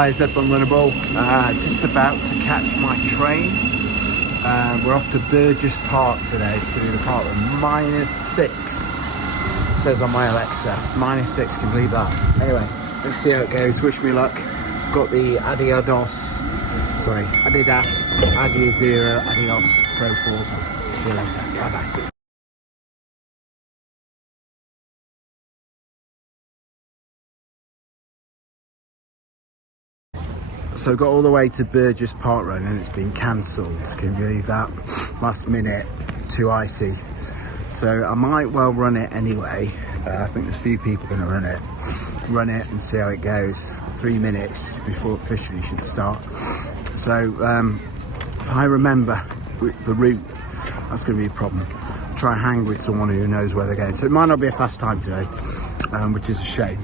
Hi, it's Ed from Unofficial. Just about to catch my train. We're off to Burgess Park today to do the park run. -6, it says on my Alexa. -6, can you believe that? Anyway, let's see how it goes. Wish me luck. Got the Adidas Adidas Pro 4s on. See you later. Bye bye. So got all the way to Burgess Park Run and it's been cancelled. Can you believe that? Last minute, too icy. So I might well run it anyway. I think there's a few people going to run it and see how it goes. 3 minutes before officially should start. So if I remember the route, that's going to be a problem. Try and hang with someone who knows where they're going. So it might not be a fast time today, which is a shame.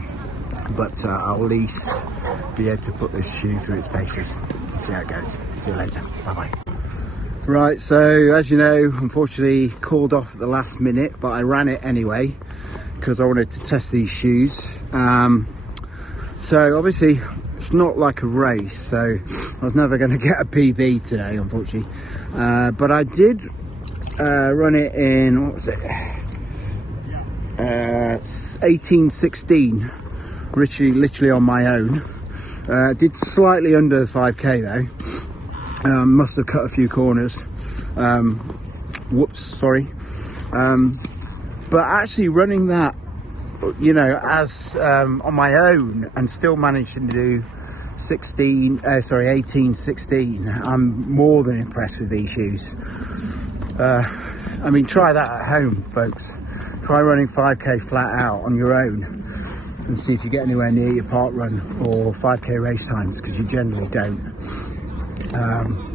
But I'll at least be able to put this shoe through its paces. See how it goes. See you later. Bye bye. Right, so as you know, unfortunately called off at the last minute, but I ran it anyway because I wanted to test these shoes. So obviously it's not like a race, so I was never going to get a PB today, unfortunately. But I did run it in, what was it? 1816. Literally on my own. Did slightly under the 5k though. Must have cut a few corners. Whoops, sorry. But actually running that, you know, as on my own and still managing to do 1816. I'm more than impressed with these shoes. I mean, try that at home, folks. Try running 5k flat out on your own and see if you get anywhere near your park run or 5k race times, because you generally don't.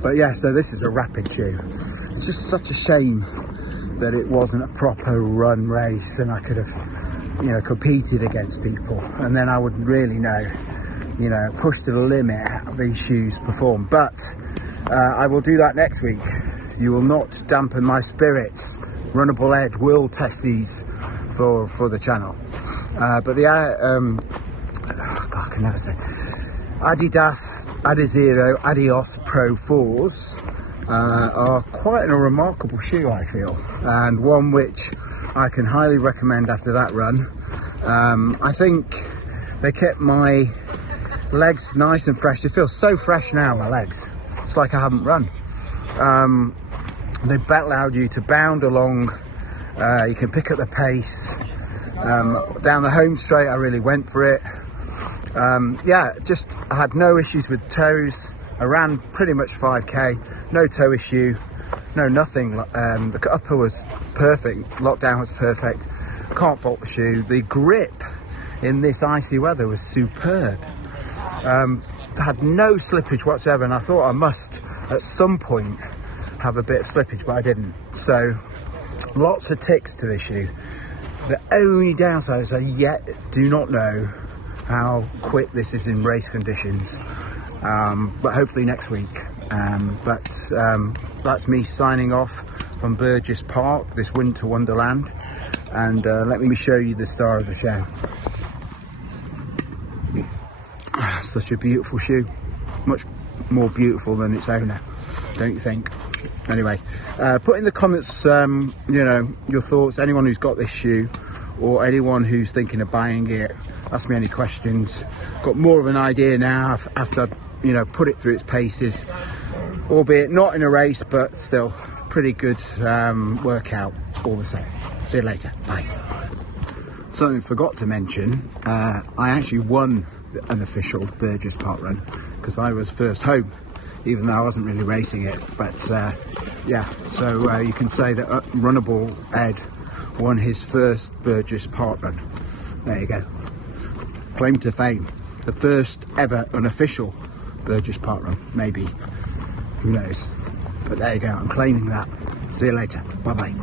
But yeah, so this is a rapid shoe. It's just such a shame that it wasn't a proper run race and I could have, you know, competed against people, and then I would really know, you know, push to the limit how these shoes perform. But I will do that next week. You will not dampen my spirits. Runnable Ed will test these for the channel. But the God, I can never say, Adidas Adios Pro 4s are quite a remarkable shoe, I feel, and one which I can highly recommend after that run. I think they kept my legs nice and fresh. They feel so fresh now, my legs. It's like I haven't run. They allowed you to bound along. You can pick up the pace. Down the home straight, I really went for it. Yeah, just I had no issues with toes. I ran pretty much 5k, no toe issue, no nothing. The upper was perfect, lockdown was perfect. Can't fault the shoe. The grip in this icy weather was superb. Had no slippage whatsoever, and I thought I must at some point have a bit of slippage, but I didn't. So lots of ticks to this shoe. The only downside is I yet do not know how quick this is in race conditions, but hopefully next week. That's me signing off from Burgess Park, this winter wonderland, and let me show you the star of the show. Such a beautiful shoe, much more beautiful than its owner, don't you think? Anyway, put in the comments, you know, your thoughts. Anyone who's got this shoe or anyone who's thinking of buying it, ask me any questions. Got more of an idea now after, you know, put it through its paces, albeit not in a race, but still pretty good workout all the same. See you later. Bye. Something I forgot to mention, I actually won the Unofficial Burgess Park Run because I was first home, even though I wasn't really racing it. But yeah, so you can say that Runnable Ed won his first Burgess Park Run. There you go. Claim to fame. The first ever unofficial Burgess Park Run, maybe. Who knows? But there you go, I'm claiming that. See you later. Bye bye.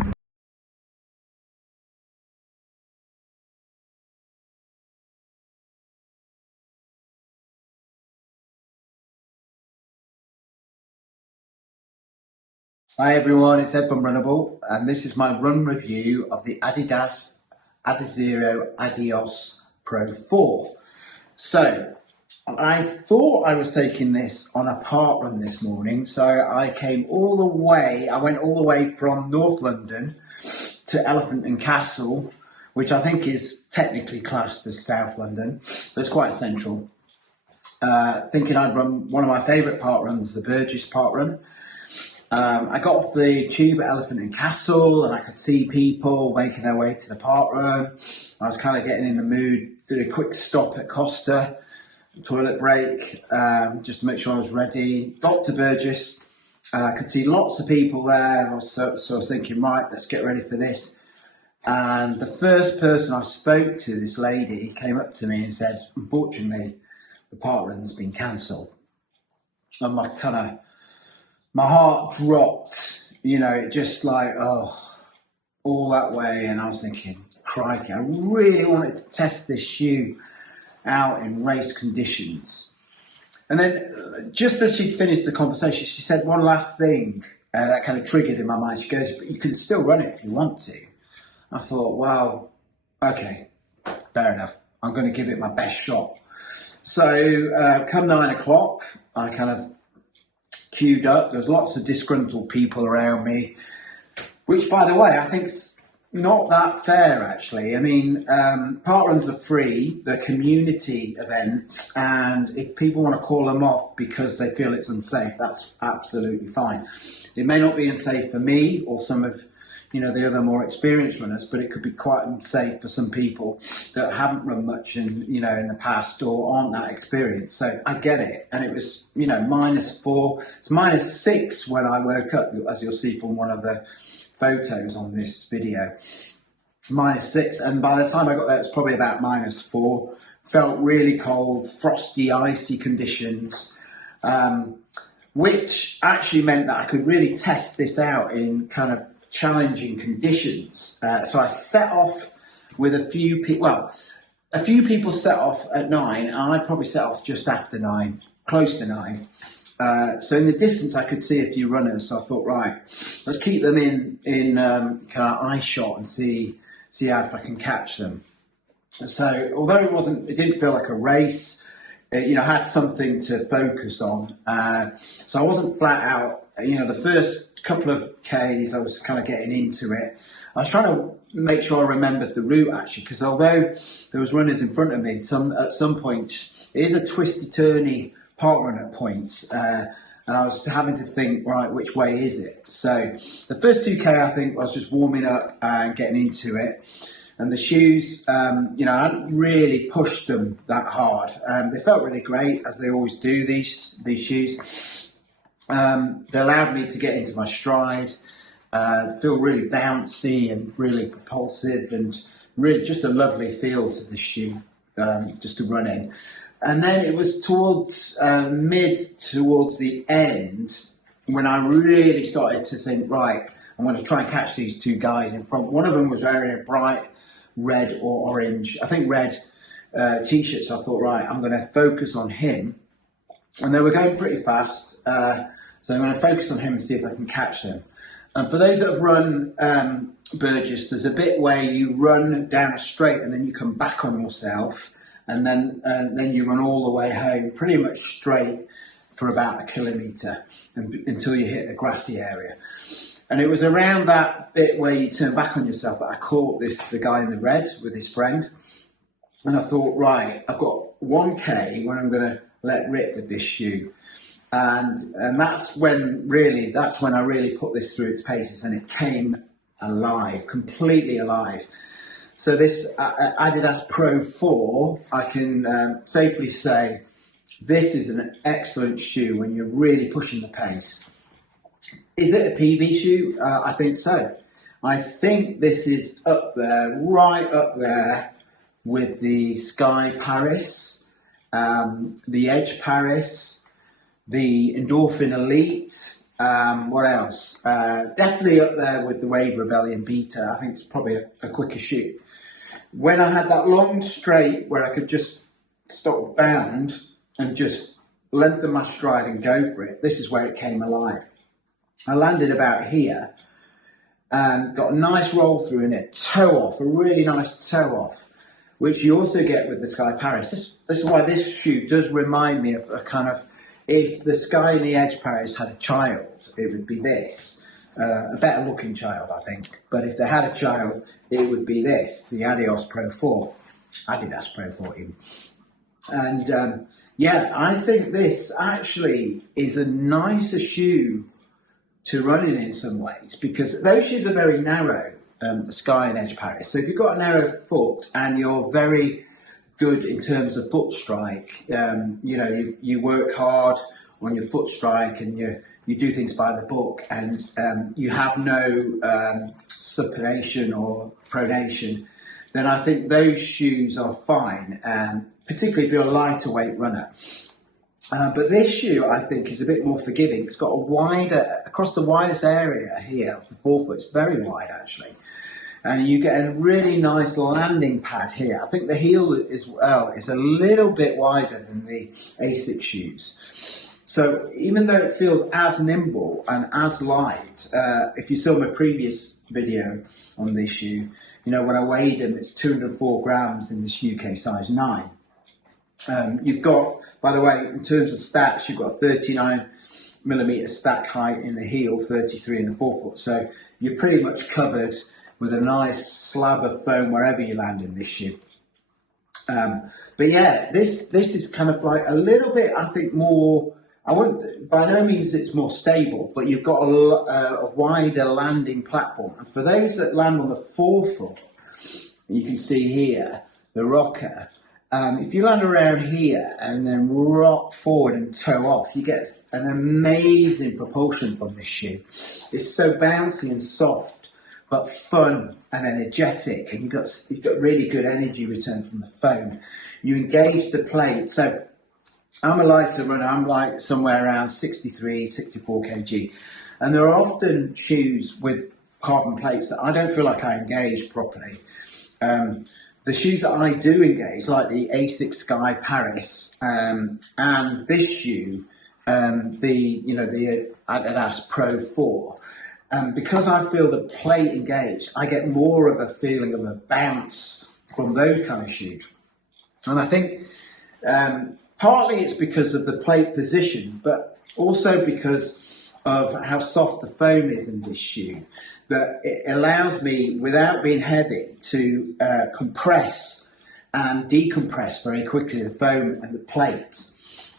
Hi everyone, it's Ed from Runnable, and this is my run review of the Adidas Adizero Adios Pro 4. So, I thought I was taking this on a park run this morning, so I came all the way, I went all the way from North London to Elephant and Castle, which I think is technically classed as South London, but it's quite central. Thinking I'd run one of my favourite park runs, the Burgess Park Run. I got off the tube at Elephant and Castle and I could see people making their way to the park run. I was kind of getting in the mood, did a quick stop at Costa, toilet break, just to make sure I was ready. Got to Burgess, could see lots of people there, so I was thinking, right, let's get ready for this. And the first person I spoke to, this lady, came up to me and said, unfortunately, the park run's been cancelled. And my heart dropped, it just like, all that way. And I was thinking, crikey, I really wanted to test this shoe out in race conditions. And then just as she'd finished the conversation, she said one last thing that kind of triggered in my mind. She goes, but you can still run it if you want to. I thought, wow, okay, fair enough. I'm going to give it my best shot. So come 9 o'clock, I kind of queued up. There's lots of disgruntled people around me, which, by the way, I think's not that fair, actually. I mean, park runs are free, they're community events, and if people want to call them off because they feel it's unsafe, that's absolutely fine. It may not be unsafe for me or some of the other more experienced runners, but it could be quite unsafe for some people that haven't run much in the past or aren't that experienced. So I get it. And it was, -4, it's -6 when I woke up, as you'll see from one of the photos on this video. -6. And by the time I got there, it was probably about -4. Felt really cold, frosty, icy conditions, which actually meant that I could really test this out in kind of challenging conditions. So I set off with a few people. Well, a few people set off at 9, and I probably set off just after 9, close to 9. So in the distance, I could see a few runners. So I thought, right, let's keep them in kind of eye shot and see how if I can catch them. So although it didn't feel like a race. I had something to focus on. So I wasn't flat out. The first couple of Ks, I was kind of getting into it. I was trying to make sure I remembered the route, actually, because although there was runners in front of me, at some point, it is a twisty-turny park run at points. And I was having to think, right, which way is it? So the first 2K, I think, I was just warming up and getting into it. And the shoes, I hadn't really pushed them that hard. They felt really great, as they always do, these shoes. They allowed me to get into my stride, feel really bouncy and really propulsive, and really just a lovely feel to the shoe, just to run in. And then it was towards the end, when I really started to think, right, I'm going to try and catch these two guys in front. One of them was wearing a bright red or orange, I think red t-shirts. I thought, right, I'm going to focus on him. And they were going pretty fast, so I'm going to focus on him and see if I can catch them. And for those that have run Burgess, there's a bit where you run down a straight and then you come back on yourself, and then you run all the way home, pretty much straight for about 1 kilometre until you hit the grassy area. And it was around that bit where you turn back on yourself that I caught the guy in the red with his friend. And I thought, right, I've got 1K where I'm going to let rip with this shoe. And that's when I really put this through its paces, and it came alive, completely alive. So this Adidas Pro 4, I can safely say this is an excellent shoe when you're really pushing the pace. Is it a PB shoe? I think so. I think this is up there, right up there with the Sky Paris, the Edge Paris, the Endorphin Elite. What else? Definitely up there with the Wave Rebellion Beta. I think it's probably a quicker shoe. When I had that long straight where I could just stop bound and just lengthen my stride and go for it, this is where it came alive. I landed about here and got a nice roll through in it, toe off, a really nice toe off. which you also get with the Sky Paris. This is why this shoe does remind me of a kind of, if the Sky and the Edge Paris had a child, it would be this. A better looking child, I think. But if they had a child, it would be this, the Adidas Pro 4. Adidas Pro 4 even. And yeah, I think this actually is a nicer shoe to run in some ways, because those shoes are very narrow, the Sky and Edge Paris. So if you've got a narrow foot and you're very good in terms of foot strike, you work hard on your foot strike and you do things by the book, and you have no supination or pronation, then I think those shoes are fine, particularly if you're a lighter weight runner. But this shoe, I think, is a bit more forgiving. It's got a wider, across the widest area here, the forefoot, it's very wide actually. And you get a really nice landing pad here. I think the heel as well is a little bit wider than the Asics shoes. So even though it feels as nimble and as light, if you saw my previous video on this shoe, when I weighed them, it's 204 grams in this UK size 9. You've got, by the way, in terms of stacks, you've got 39mm stack height in the heel, 33 in the forefoot. So you're pretty much covered with a nice slab of foam wherever you land in this shoe. But yeah, this is kind of like a little bit, I think, more, by no means it's more stable, but you've got a wider landing platform. And for those that land on the forefoot, you can see here, the rocker, if you land around here and then rock forward and toe off, you get an amazing propulsion from this shoe. It's so bouncy and soft, but fun and energetic, and you've got really good energy return from the foam. You engage the plate. So I'm a lighter runner. I'm like somewhere around 63, 64 kg, and there are often shoes with carbon plates that I don't feel like I engage properly. The shoes that I do engage, like the Asics Sky Paris, and this shoe, the Adidas Pro 4, because I feel the plate engaged, I get more of a feeling of a bounce from those kind of shoes. And I think partly it's because of the plate position, but also because of how soft the foam is in this shoe, that it allows me, without being heavy, to compress and decompress very quickly the foam and the plate.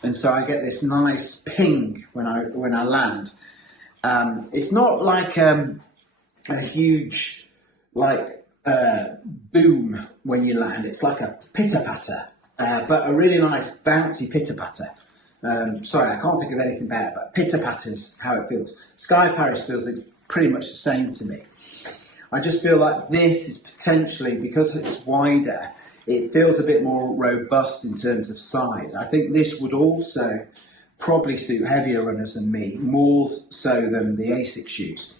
And so I get this nice ping when I land. It's not like a huge boom when you land. It's like a pitter-patter, but a really nice bouncy pitter-patter. Sorry, I can't think of anything better, but pitter-patter's how it feels. Sky Paris feels pretty much the same to me. I just feel like this is potentially, because it's wider, it feels a bit more robust in terms of size. I think this would also probably suit heavier runners than me, more so than the Asics shoes.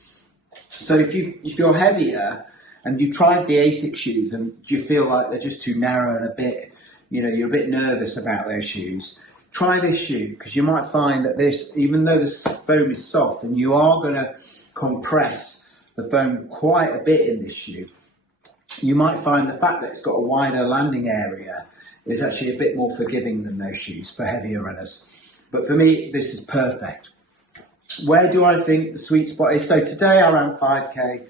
So if you're heavier and you've tried the Asics shoes and you feel like they're just too narrow and a bit, you're a bit nervous about those shoes, try this shoe, because you might find that this, even though the foam is soft and you are going to compress the foam quite a bit in this shoe, you might find the fact that it's got a wider landing area is actually a bit more forgiving than those shoes for heavier runners. But for me, this is perfect. Where do I think the sweet spot is? So today I ran 5k.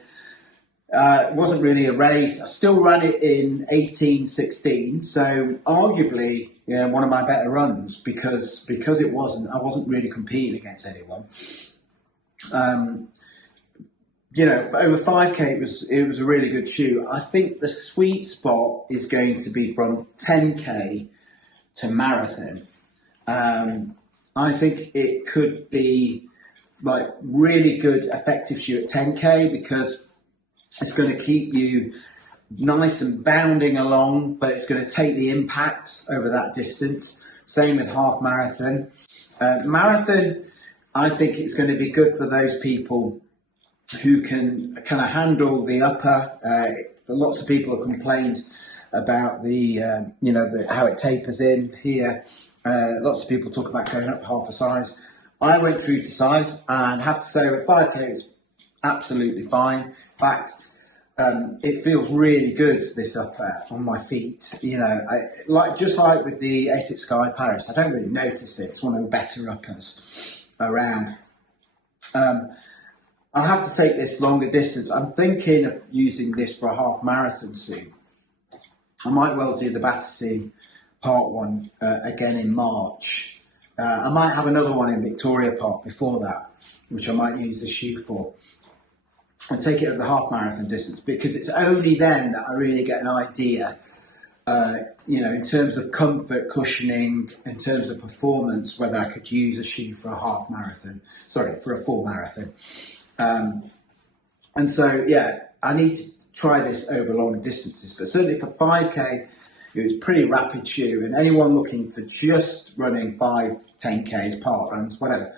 It wasn't really a race. I still ran it in 18:16, so arguably one of my better runs, because I wasn't really competing against anyone. Over 5k it was a really good shoe. I think the sweet spot is going to be from 10k to marathon. I think it could be like really good effective shoe at 10k, because it's going to keep you nice and bounding along, but it's going to take the impact over that distance. Same with half marathon. Marathon, I think it's going to be good for those people who can kind of handle the upper. Lots of people have complained about how it tapers in here. Lots of people talk about going up half a size. I went true to size and have to say with 5k it's absolutely fine. In fact, it feels really good, this upper on my feet. You know, just like with the Asics Sky Paris, I don't really notice it. It's one of the better uppers around. I'll have to take this longer distance. I'm thinking of using this for a half marathon soon. I might well do the Battersea Part 1 again in March. I might have another one in Victoria Park before that, which I might use the shoe for. And take it at the half marathon distance, because it's only then that I really get an idea, you know, in terms of comfort, cushioning, in terms of performance, whether I could use a shoe for a half marathon, for a full marathon. And so, yeah, I need to try this over longer distances, but certainly for 5K, it was a pretty rapid shoe, and anyone looking for just running 5, 10Ks, park runs, whatever,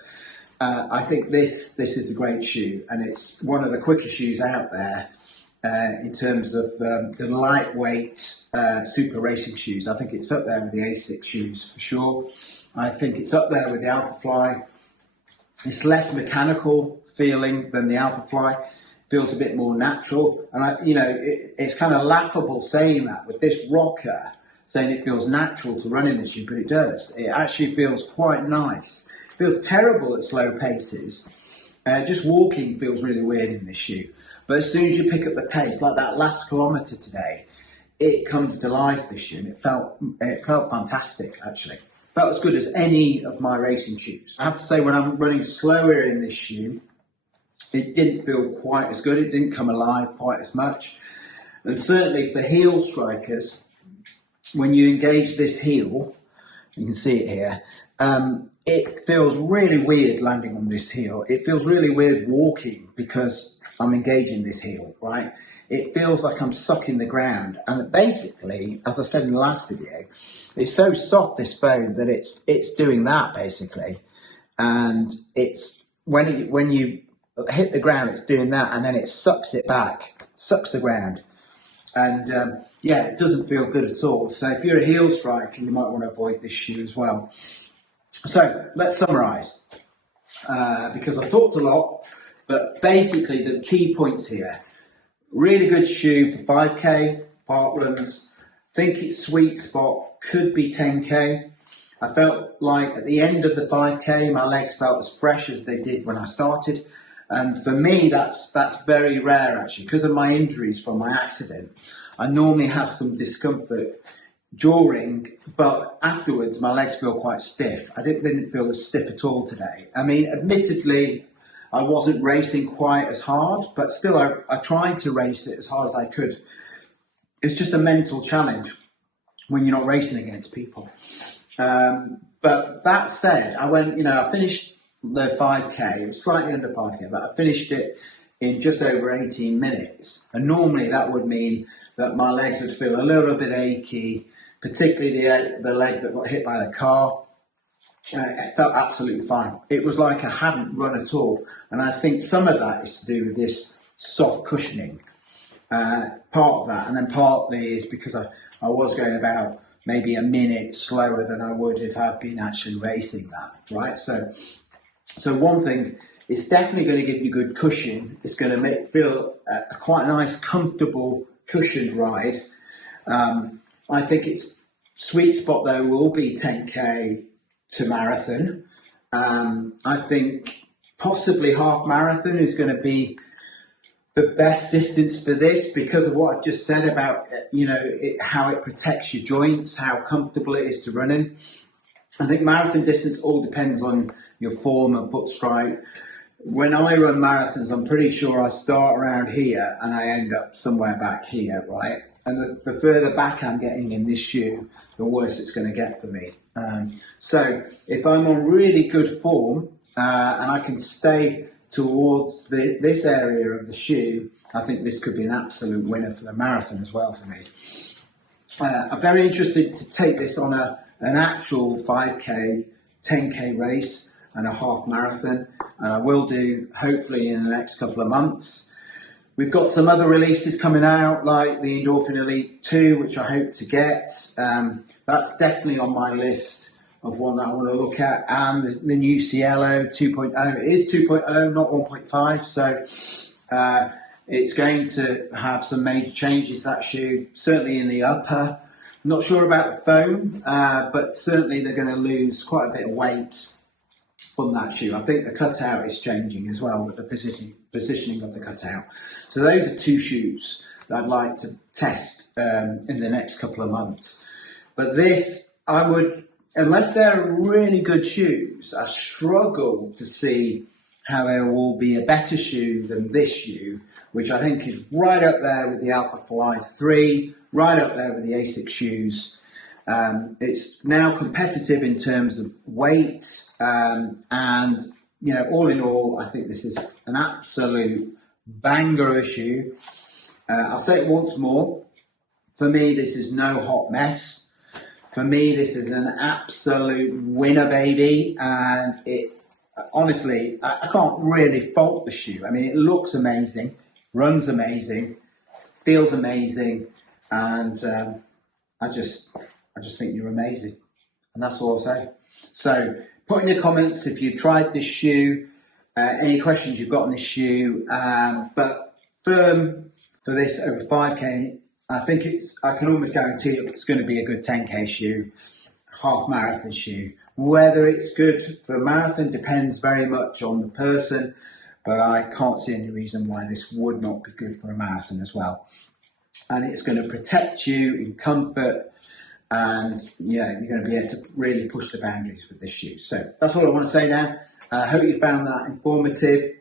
I think this is a great shoe, and it's one of the quicker shoes out there in terms of the lightweight super racing shoes. I think it's up there with the Asics shoes for sure. I think it's up there with the Alphafly. It's less mechanical feeling than the Alphafly. Feels a bit more natural, and it's kind of laughable saying that with this rocker, saying it feels natural to run in the shoe, but it does. It actually feels quite nice. It feels terrible at slow paces. Just walking feels really weird in this shoe, but as soon as you pick up the pace, like that last kilometre today, it comes to life, this shoe, and it felt fantastic actually. Felt as good as any of my racing shoes. I have to say, when I'm running slower in this shoe, it didn't feel quite as good. It didn't come alive quite as much. And certainly for heel strikers, when you engage this heel, you can see it here, it feels really weird landing on this heel. It feels really weird walking because I'm engaging this heel, right? It feels like I'm sucking the ground. And basically, as I said in the last video, it's so soft, this foam, that it's doing that basically. And it's when you hit the ground, it's doing that, and then it sucks it back, sucks the ground, and yeah, it doesn't feel good at all. So if you're a heel striker, you might want to avoid this shoe as well. So let's summarise, because I've talked a lot, but basically the key points here: really good shoe for 5K park runs. Think its sweet spot could be 10K. I felt like at the end of the 5K, my legs felt as fresh as they did when I started. And for me, that's very rare actually, because of my injuries from my accident. I normally have some discomfort during, but afterwards my legs feel quite stiff. I didn't feel as stiff at all today. I mean, admittedly, I wasn't racing quite as hard, but still I tried to race it as hard as I could. It's just a mental challenge when you're not racing against people. But that said, I finished the 5K, it was slightly under 5K, but I finished it in just over 18 minutes. And normally that would mean that my legs would feel a little bit achy, particularly the leg that got hit by the car. It felt absolutely fine. It was like I hadn't run at all. And I think some of that is to do with this soft cushioning, part of that. And then partly is because I was going about maybe a minute slower than I would if I'd been actually racing that, right? So one thing, it's definitely going to give you good cushion. It's going to feel a quite nice, comfortable, cushioned ride. I think its sweet spot though will be 10K to marathon. I think possibly half marathon is going to be the best distance for this because of what I just said about how it protects your joints, how comfortable it is to run in. I think marathon distance all depends on your form and foot strike. When I run marathons, I'm pretty sure I start around here and I end up somewhere back here, right? And the further back I'm getting in this shoe, the worse it's going to get for me. So if I'm on really good form and I can stay towards this area of the shoe, I think this could be an absolute winner for the marathon as well for me. I'm very interested to take this on an actual 5K, 10K race and a half marathon. And I will do hopefully in the next couple of months. We've got some other releases coming out like the Endorphin Elite 2, which I hope to get. That's definitely on my list of one that I want to look at. And the new Cielo 2.0. It is 2.0, not 1.5. So It's going to have some major changes to that shoe, certainly in the upper. Not sure about the foam, but certainly they're going to lose quite a bit of weight from that shoe. I think the cutout is changing as well with the positioning of the cutout. So those are two shoes that I'd like to test in the next couple of months. But this, I would, unless they're really good shoes, I struggle to see how there will be a better shoe than this shoe, which I think is right up there with the Alpha Fly 3, right up there with the Asics shoes. It's now competitive in terms of weight, and you know, all in all, I think this is an absolute banger of a shoe. I'll say it once more. For me, this is no hot mess. For me, this is an absolute winner, baby, and it honestly, I can't really fault the shoe. I mean, it looks amazing, runs amazing, feels amazing, and I just think you're amazing, and that's all I'll say. So put in your comments if you tried this shoe, any questions you've got on this shoe, but firm for this over 5K, I think I can almost guarantee it's going to be a good 10K shoe, half marathon shoe. Whether it's good for a marathon depends very much on the person, but I can't see any reason why this would not be good for a marathon as well. And it's going to protect you in comfort, and yeah, you're going to be able to really push the boundaries with this shoe. So that's all I want to say now. I hope you found that informative.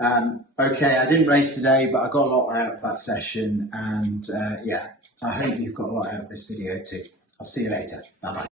Okay, I didn't race today, but I got a lot out of that session, and yeah, I hope you've got a lot out of this video too. I'll see you later. Bye bye.